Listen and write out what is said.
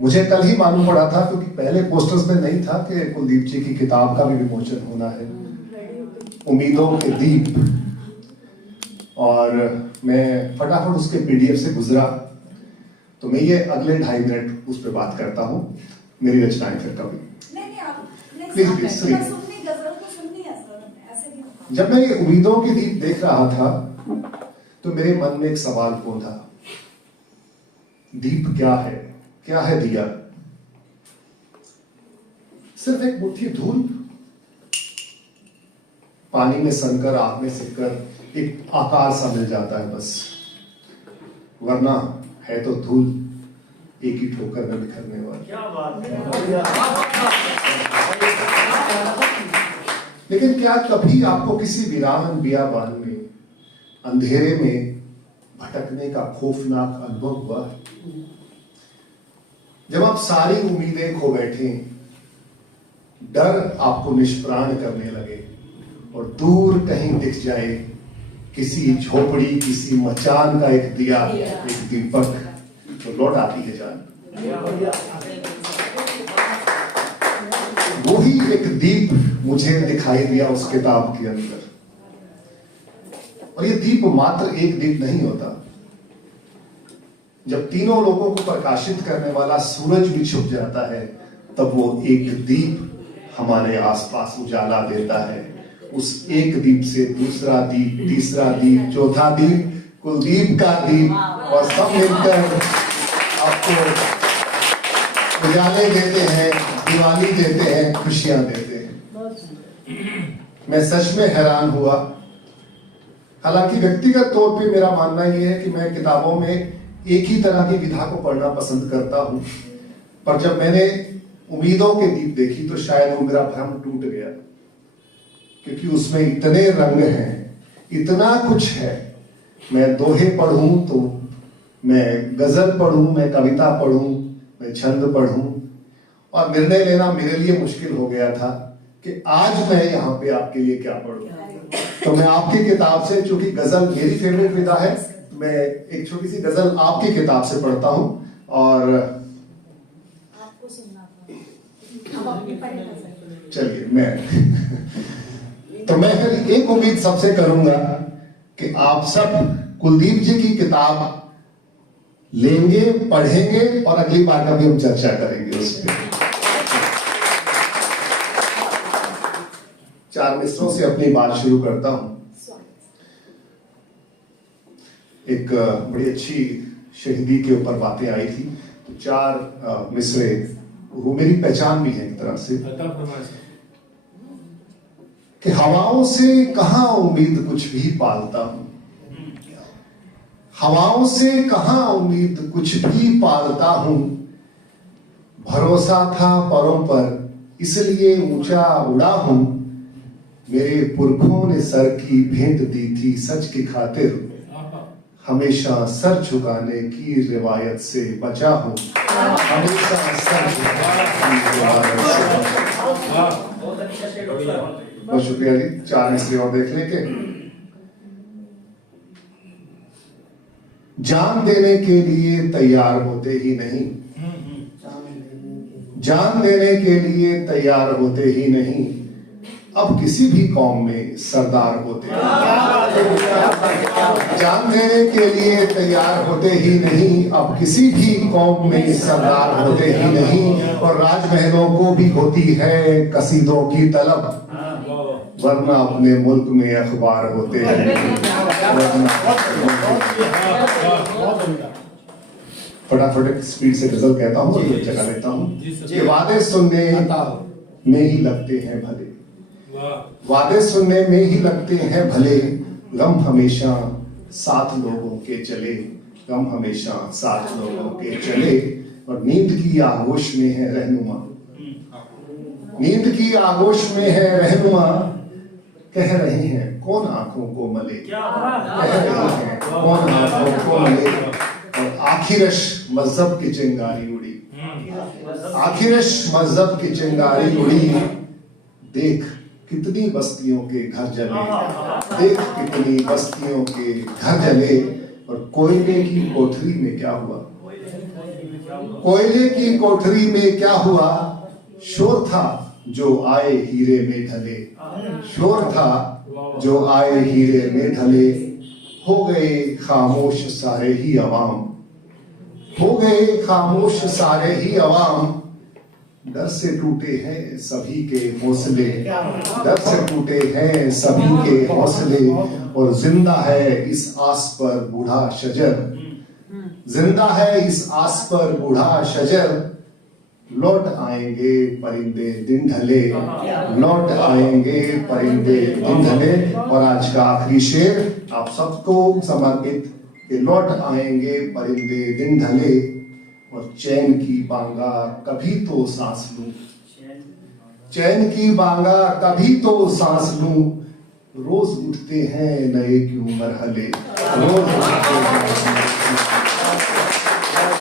मुझे कल ही मालूम पड़ा था, क्योंकि पहले पोस्टर्स में नहीं था, कि कुलदीप जी की किताब का भी विमोचन होना है, उम्मीदों के दीप। और मैं फटाफट उसके पीडीएफ से गुजरा, तो मैं ये अगले 2.5 मिनट उस पर बात करता हूँ, मेरी रचनाएं फिर कभी। प्लीज प्लीज जब मैं ये उम्मीदों के दीप देख रहा था, तो मेरे मन में एक सवाल पौधा, दीप क्या है? क्या है दिया? सिर्फ एक मुट्ठी धूल, पानी में सनकर, आग में सिककर एक आकार सा मिल जाता है बस, वरना है तो धूल, एक ही ठोकर में बिखरने वाली। क्या बात है। लेकिन क्या कभी आपको किसी वीरान बियाबान में अंधेरे में भटकने का खौफनाक अनुभव हुआ है? जब आप सारी उम्मीदें खो बैठे, डर आपको निष्प्राण करने लगे, और दूर कहीं दिख जाए किसी झोपड़ी, किसी मचान का एक दिया, एक दीपक, तो लौट आती है जान। वही एक दीप मुझे दिखाई दिया उस किताब के अंदर। और ये दीप मात्र एक दीप नहीं होता। जब तीनों लोगों को प्रकाशित करने वाला सूरज भी छुप जाता है, तब वो एक दीप हमारे आसपास उजाला देता है। उस एक दीप से दूसरा दीप, तीसरा दीप, चौथा दीप, कुलदीप का दीप, और सब मिलकर आपको उजाले देते हैं, दिवाली देते हैं, खुशियां देते हैं। मैं सच में हैरान हुआ। हालांकि व्यक्तिगत तौर पे मेरा मानना यह है कि मैं किताबों में एक ही तरह की विधा को पढ़ना पसंद करता हूं, पर जब मैंने उम्मीदों के दीप देखी, तो शायद वो मेरा भ्रम टूट गया, क्योंकि उसमें इतने रंग हैं, इतना कुछ है। मैं दोहे पढ़ूं तो मैं गजल पढ़ूं, मैं कविता पढ़ूं, मैं छंद पढ़ूं, और निर्णय लेना मेरे लिए मुश्किल हो गया था कि आज मैं यहाँ पे आपके लिए क्या पढ़ूं। तो मैं आपकी किताब से, चूंकि गजल मेरी फेवरेट विधा है, मैं एक छोटी सी गजल आपकी किताब से पढ़ता हूं, और आपको सुनना चलिए तो मैं फिर एक उम्मीद सबसे करूंगा कि आप सब कुलदीप जी की किताब लेंगे, पढ़ेंगे, और अगली बार कभी हम चर्चा करेंगे उस पर। 4 मिसरों से अपनी बात शुरू करता हूं। एक बड़ी अच्छी शहीदी के ऊपर बातें आई थी, तो 4 मिसरे, वो मेरी पहचान भी है एक तरह से। कि हवाओं से कहां उम्मीद कुछ भी पालता हूं, हवाओं से कहां उम्मीद कुछ भी पालता हूं, भरोसा था परों पर इसलिए ऊंचा उड़ा हूं, मेरे पुरखों ने सर की भेंट दी थी सच की खातिर, हमेशा सर झुकाने की रिवायत से बचा हूं, हमेशा सर झुकाने की रिवायत से बचा हूं। बहुत शुक्रिया जी। 4 मिसरे और देख लें के। जान देने के लिए तैयार होते ही नहीं, जान देने के लिए तैयार होते ही नहीं, अब किसी भी कौम में सरदार होते हैं। जान देने के लिए तैयार होते ही नहीं, अब किसी भी कौम में सरदार होते ही नहीं, और राजमहलों को भी होती है कसीदों की तलब, वरना अपने मुल्क में अखबार होते हैं। फटाफट स्पीड से गजल कहता हूँ और जगह लेता हूँ कि वादे सुनने में ही लगते हैं भले, वादे सुनने में ही लगते हैं भले, गम हमेशा साथ लोगों के चले, गम हमेशा साथ लोगों के चले, और नींद की आगोश में है रहनुमा, नींद की आगोश में है रहनुमा, कह रहे हैं कौन आंखों को मले, कह रहे हैं कौन आंखों को मले, और आखिरश मजहब की चिंगारी उड़ी, आखिरश मजहब की चिंगारी उड़ी, देख कितनी बस्तियों के घर जले, देख कितनी बस्तियों के घर जले, और कोयले की कोठरी में क्या हुआ? कोयले की कोठरी में क्या हुआ? शोर था जो आए हीरे में ढले, शोर था जो आए हीरे में ढले। हो गए खामोश सारे ही अवाम, हो गए खामोश सारे ही अवाम। डर से टूटे हैं सभी के हौसले, डर से टूटे हैं सभी के हौसले। और जिंदा है इस आस पर बूढ़ा शजर, जिंदा है इस आस पर बूढ़ा शजर। लौट आएंगे परिंदे दिन ढले, लौट आएंगे परिंदे दिन ढले। और आज का आखिरी शेर आप सबको समर्पित कि लौट आएंगे परिंदे दिन ढले। और चैन की बांगा कभी तो सांस लूं, चैन की बांगा कभी तो सांस लूं। रोज उठते हैं नए क्यों मरहले, रोज उठते हैं